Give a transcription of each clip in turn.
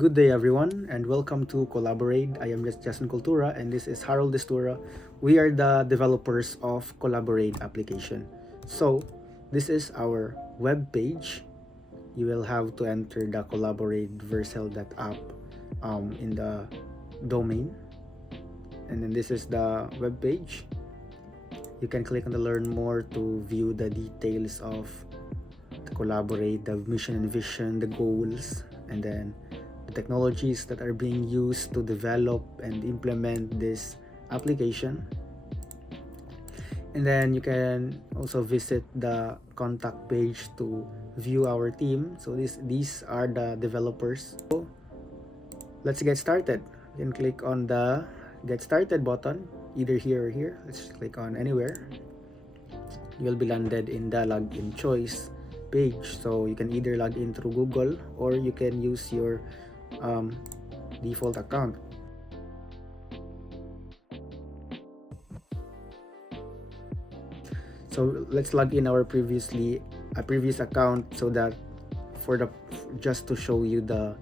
Good day, everyone, and welcome to CollaborAid. I am Justin Cultura, and this is Harold Destura. We are the developers of CollaborAid application. So, this is our web page. You will have to enter the CollaborAid Vercel.app in the domain, and then this is the web page. You can click on the Learn More to view the details of the CollaborAid, the mission and vision, the goals, and then the technologies that are being used to develop and implement this application. And then you can also visit the contact page to view our team. So these are the developers. So let's get started. You can click on the Get Started button, either here or here. Let's click on anywhere. You will be landed in the login choice page. So you can either log in through Google or you can use your default account. So let's log in our previous account so that just to show you the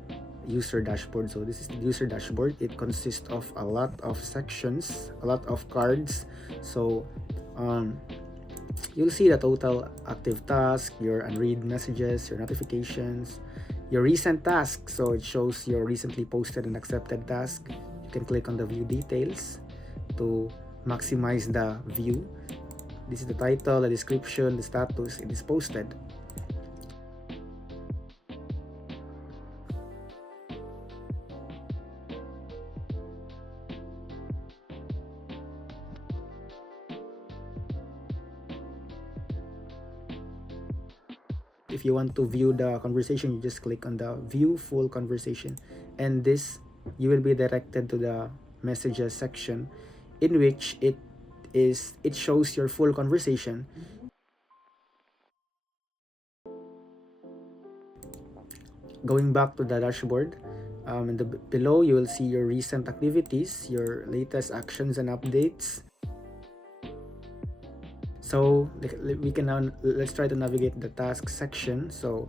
user dashboard. So this is the user dashboard. It consists of a lot of sections, a lot of cards. So you'll see the total active task, your unread messages, your notifications, your recent tasks. So it shows your recently posted and accepted task. You can click on the view details to maximize the view. This is the title, the description, the status, it is posted. If you want to view the conversation, you just click on the view full conversation, and this you will be directed to the messages section in which it shows your full conversation. Going back to the dashboard, below you will see your recent activities, your latest actions and updates. So we can now let's try to navigate the task section. So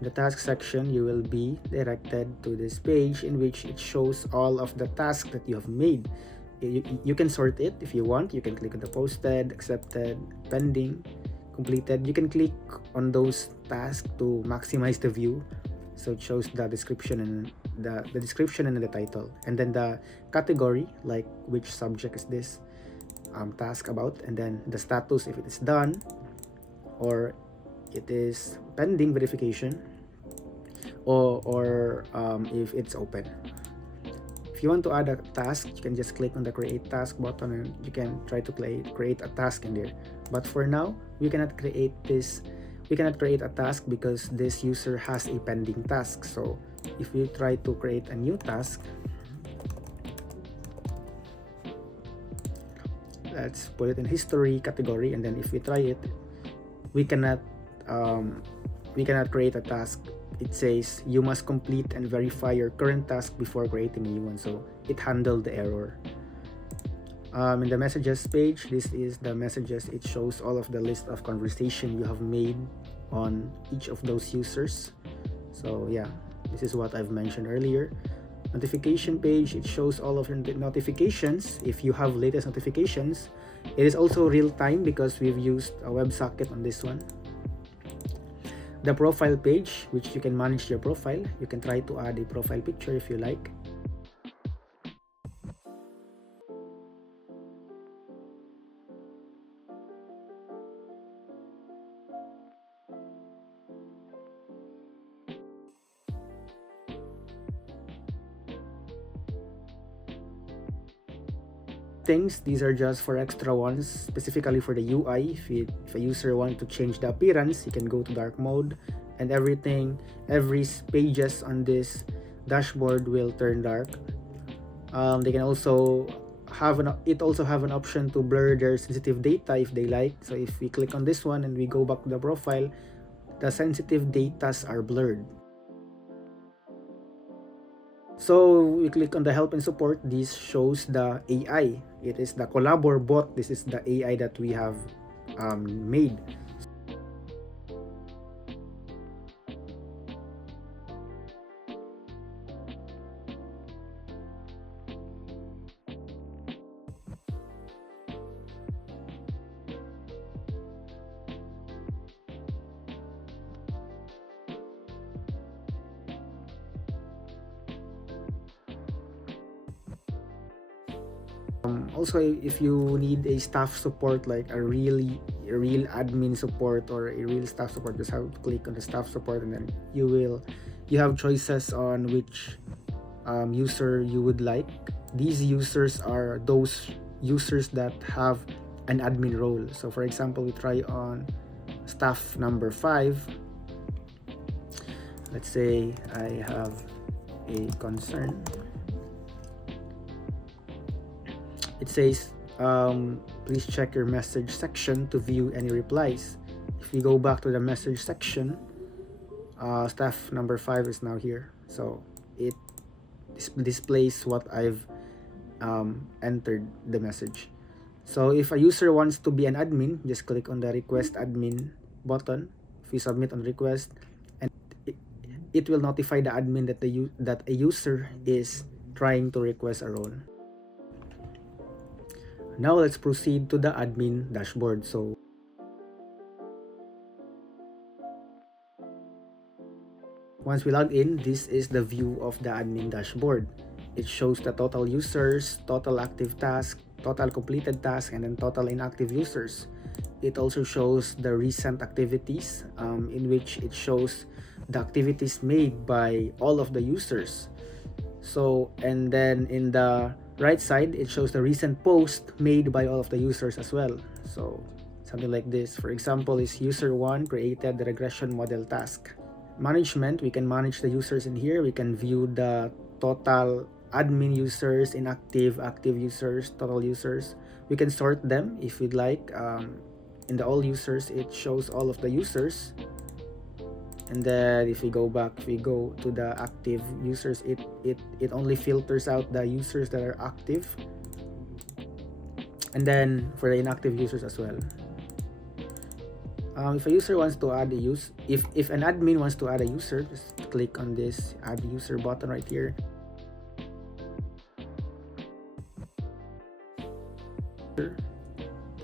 in the task section, you will be directed to this page in which it shows all of the tasks that you have made. You can sort it if you want. You can click on the posted, accepted, pending, completed. You can click on those tasks to maximize the view. So it shows the description and the description and the title, and then the category, like which subject is this task about, and then the status if it is done or it is pending verification, or if it's open. If you want to add a task, you can just click on the create task button and you can try to create a task in there. But for now, we cannot create a task because this user has a pending task. So if we try to create a new task, let's put it in history category, and then if we try it, we cannot create a task. It says you must complete and verify your current task before creating a new one. So it handled the error. In the messages page, this is the messages. It shows all of the list of conversation you have made on each of those users. So yeah, this is what I've mentioned earlier. Notification page, it shows all of the notifications. If you have latest notifications, it is also real time because we've used a WebSocket on this one. The profile page, which you can manage your profile. You can try to add a profile picture if you like. These are just for extra ones, specifically for the UI. If a user wants to change the appearance, you can go to dark mode, and every pages on this dashboard will turn dark. They can also have an option to blur their sensitive data if they like. So if we click on this one and we go back to the profile, the sensitive data are blurred. So we click on the help and support. This shows the AI. It is the Collabor bot. This is the AI that we have made. Also, if you need a staff support, like a real admin support or a real staff support, just have to click on the staff support, and then you have choices on which user you would like. These users are those users that have an admin role. So for example, we try on staff number 5. Let's say I have a concern. It says, please check your message section to view any replies. If you go back to the message section, staff number 5 is now here. So it displays what I've entered the message. So if a user wants to be an admin, just click on the request admin button. If you submit on request, and it will notify the admin that a user is trying to request a role. Now let's proceed to the admin dashboard. So once we log in, this is the view of the admin dashboard. It shows the total users, total active tasks, total completed tasks, and then total inactive users. It also shows the recent activities, in which it shows the activities made by all of the users. So, and then in the right side, it shows the recent post made by all of the users as well. So something like this, for example, is user 1 created the regression model task. Management, we can manage the users in here. We can view the total admin users, inactive, active users, total users. We can sort them if we'd like. In the all users, it shows all of the users. And then if we go back, if we go to the active users, it only filters out the users that are active. And then for the inactive users as well. If a user wants to add a if an admin wants to add a user, just click on this add user button right here.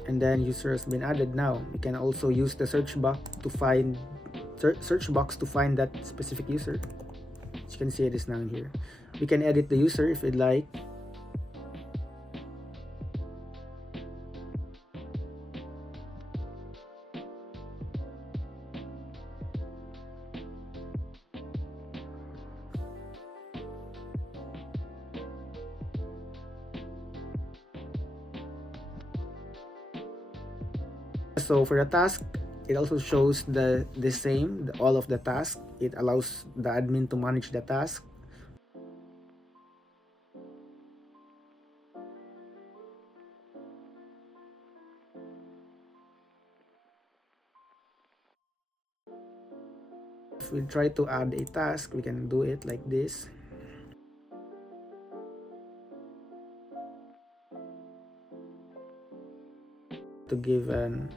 And then user has been added. Now we can also use the search box to find that specific user. As you can see, it is now in here. We can edit the user if we'd like. So for the task, it also shows the same, all of the tasks. It allows the admin to manage the task. If we try to add a task, we can do it like this. To give an,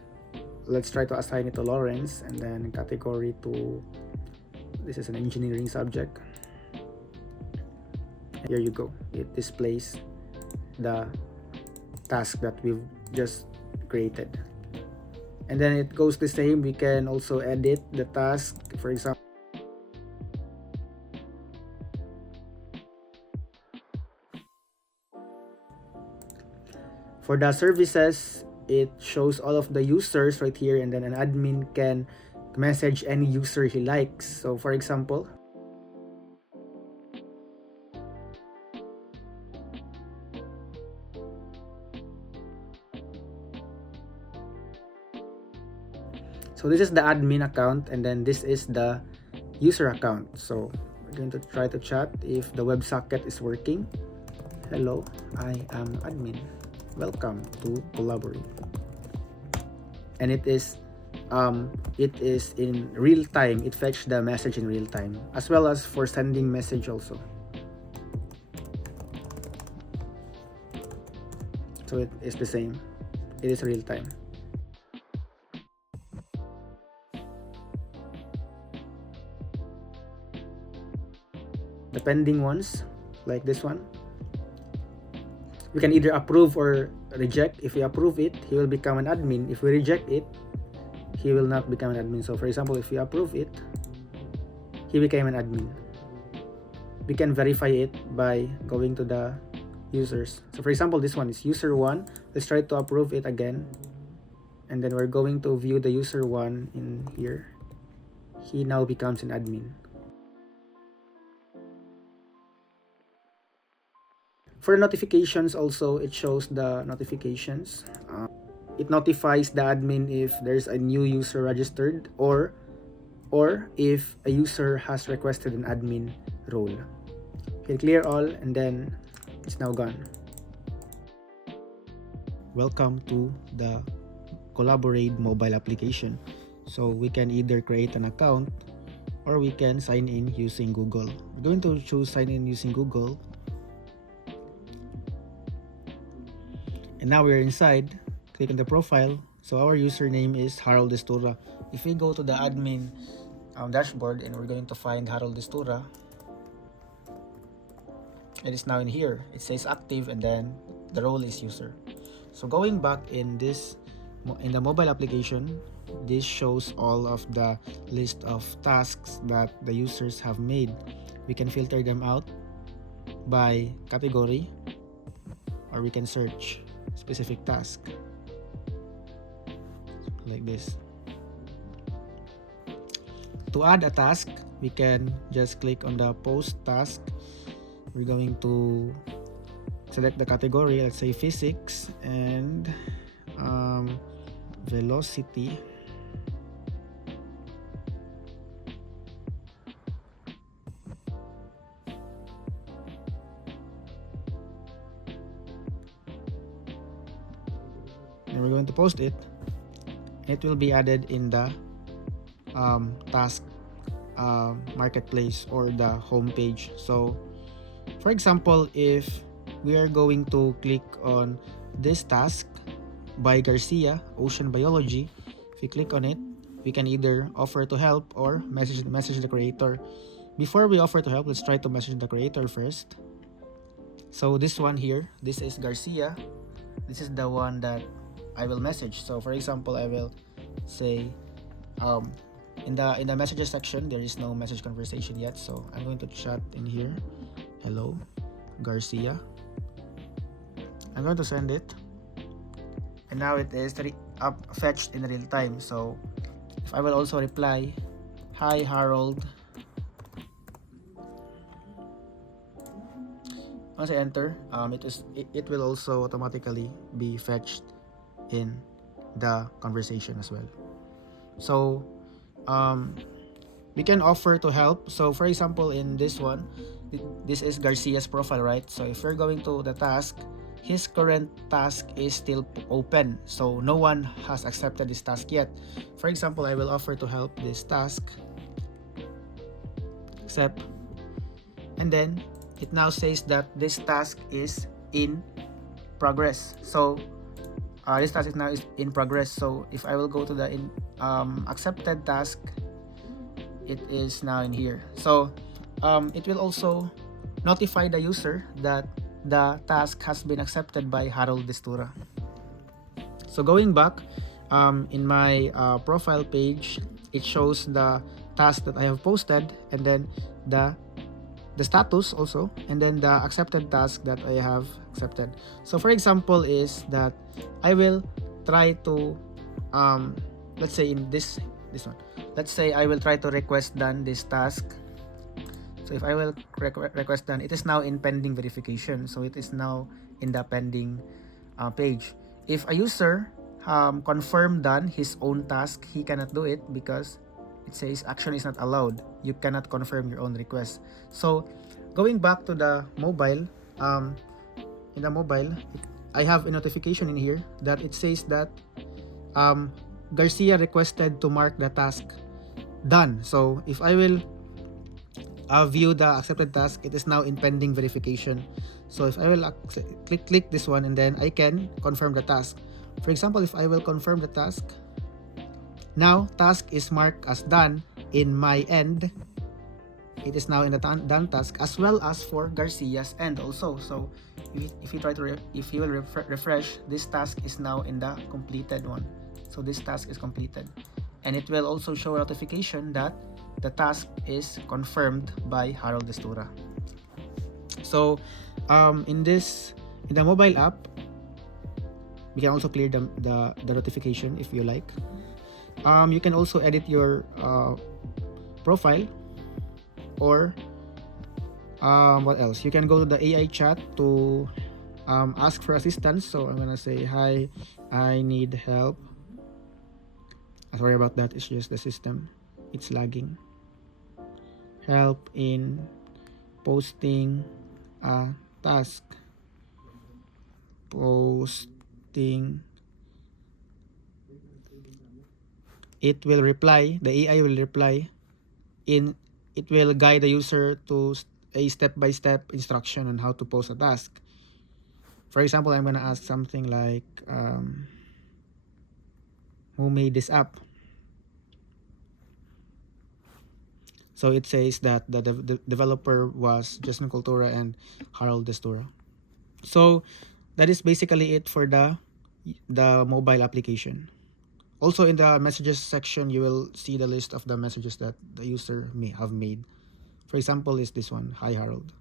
let's try to assign it to Lawrence, and then category to, this is an engineering subject. Here you go, it displays the task that we've just created. And then it goes the same, we can also edit the task. For example, for the services, it shows all of the users right here, and then an admin can message any user he likes. So for example, so this is the admin account, and then this is the user account. So we're going to try to chat if the WebSocket is working. Hello, I am admin. Welcome to CollaborAid. And it is in real time. It fetched the message in real time, as well as for sending message also. So it is the same. It is real time. The pending ones, like this one, we can either approve or reject. If we approve it, he will become an admin. If we reject it, he will not become an admin. So for example, if we approve it, he became an admin. We can verify it by going to the users. So for example, this one is user 1. Let's try to approve it again. And then we're going to view the user 1 in here. He now becomes an admin. For notifications also, it shows the notifications. It notifies the admin if there's a new user registered or if a user has requested an admin role. Okay, clear all, and then it's now gone. Welcome to the CollaborAid mobile application. So we can either create an account or we can sign in using Google. We're going to choose sign in using Google. And now we're inside. Click on the profile. So our username is Harold Destura. If we go to the admin dashboard and we're going to find Harold Destura, it is now in here. It says active and then the role is user. So going back in the mobile application, this shows all of the list of tasks that the users have made. We can filter them out by category or we can search specific task like this. To add a task, we can just click on the post task. We're going to select the category, let's say physics and velocity. And we're going to post it. It will be added in the task marketplace or the home page. So for example, if we are going to click on this task by Garcia, Ocean Biology, if we click on it, we can either offer to help or message the creator. Before we offer to help, let's try to message the creator first. So this one here, this is Garcia. This is the one that I will message. So for example, I will say in the messages section, there is no message conversation yet, so I'm going to chat in here. Hello, Garcia. I'm going to send it, and now it is fetched in real time. So if I will also reply, hi Harold. Once I enter, it will also automatically be fetched in the conversation as well. So we can offer to help. So for example, in this one, this is Garcia's profile, right? So if we're going to the task, his current task is still open, so no one has accepted this task yet. For example, I will offer to help this task, accept, and then it now says that this task is in progress. So this task is now in progress. So if I will go to the accepted task, it is now in here. So it will also notify the user that the task has been accepted by Harold Destura. So going back in my profile page, it shows the task that I have posted, and then the status also, and then the accepted task that I have accepted. So for example is that I will try to let's say in this one, let's say I will try to request done this task. So if I will request done, it is now in pending verification, so it is now in the pending page. If a user confirm done his own task, he cannot do it because it says action is not allowed. You cannot confirm your own request. So going back to the mobile, in the mobile, I have a notification in here that it says that Garcia requested to mark the task done. So if I will view the accepted task, it is now in pending verification. So if I will click this one, and then I can confirm the task. For example, if I will confirm the task, now task is marked as done in my end. It is now in the done task, as well as for Garcia's end also. So if you will refresh, this task is now in the completed one. So this task is completed, and it will also show a notification that the task is confirmed by Harold Destura. So In the mobile app, we can also clear the notification if you like. You can also edit your profile, or what else? You can go to the AI chat to ask for assistance. So I'm gonna say, hi, I need help. Sorry about that, it's just the system, it's lagging. Help in posting a task. Posting. It will reply, the AI will reply in, it will guide the user to a step-by-step instruction on how to post a task. For example, I'm gonna ask something like, who made this app? So it says that the developer was Jason Cultura and Harold Destura. So that is basically it for the mobile application. Also in the messages section, you will see the list of the messages that the user may have made. For example, is this one, hi Harold.